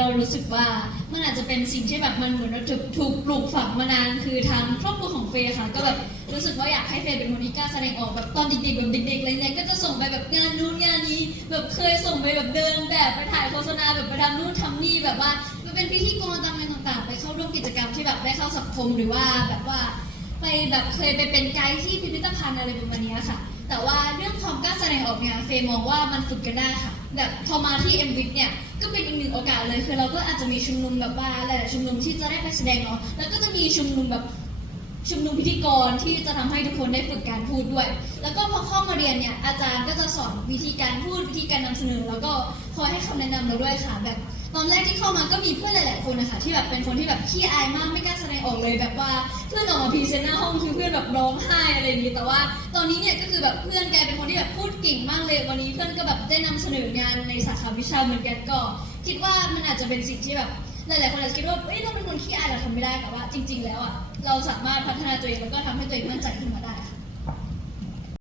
เรารู้สึกว่ามันอาจจะเป็นสิ่งที่แบบมันเหมือนว่าถูกถูกปลูกฝังมานานคือทางครอบครัวของเฟย์ค่ะก็แบบรู้สึกว่าอยากให้เฟย์เป็นคนที่กล้าแสดงออกแบบตอนเด็กๆแบบเด็กๆอะไรเนี่ยก็จะส่งไปแบบงานนู้นงานนี้ แบบเคยส่งไปแบบเดินแบบไปถ่ายโฆษณาแบบไปทำนู่นทำนี่แบบว่าไปเป็นพิธีกรตามงานต่างๆ ไปเข้าร่วมกิจกรรมที่แบบได้เข้าสังคมหรือว่าแบบว่า ไปแบบเคยไปเป็นไกด์ที่พิพิธภัณฑ์อะไรประมาณนี้ค่ะ แต่ว่าเรื่องความกล้าแสดงออกเนี่ยเฟย์มองว่ามันฝึกกันได้ค่ะ แบบพอมาที่ m v i t เนี่ยก็เป็นอีกหนึ่งโอกาสเลยคือเราก็อาจจะมีชุมนุมแบบว่าหลายๆชุมนุมที่จะได้ไปแสดงเนาะแล้วก็จะมีชุมนุมแบบชุมนุมพิธีกรที่จะทำให้ทุกคนได้ฝึกการพูดด้วย แล้วก็พอเข้ามาเรียนเนี่ยอาจารย์ก็จะสอนวิธีการพูดวิธีการนำเสนอ แล้วก็คอยให้คำแนะนำเราด้วยค่ะ แบบตอนแรก เข้ามาก็มีเพื่อนหลาย ๆ คนนะคะที่แบบเป็นคนที่แบบขี้อายมากไม่กล้าแสดงออกเลยแบบว่าเพื่อนออกมาพรีเซนต์หน้าห้องคือเพื่อนแบบร้องไห้อะไรอย่างนี้ แต่ว่าตอนนี้เนี่ยก็คือแบบเพื่อนแกเป็นคนที่แบบพูดเก่งมากเลย วันนี้เพื่อนก็แบบได้นำเสนองานในสาขาวิชาเหมือนกันก็ คิดว่ามันอาจจะเป็นสิ่งที่แบบหลาย ๆ คนอาจจะคิดว่าเอ้ยเราเป็นคนขี้อายเราทำไม่ได้แต่ว่าจริง ๆ แล้วอะเราสามารถพัฒนาตัวเองแล้วก็ทำให้ตัวเองมั่น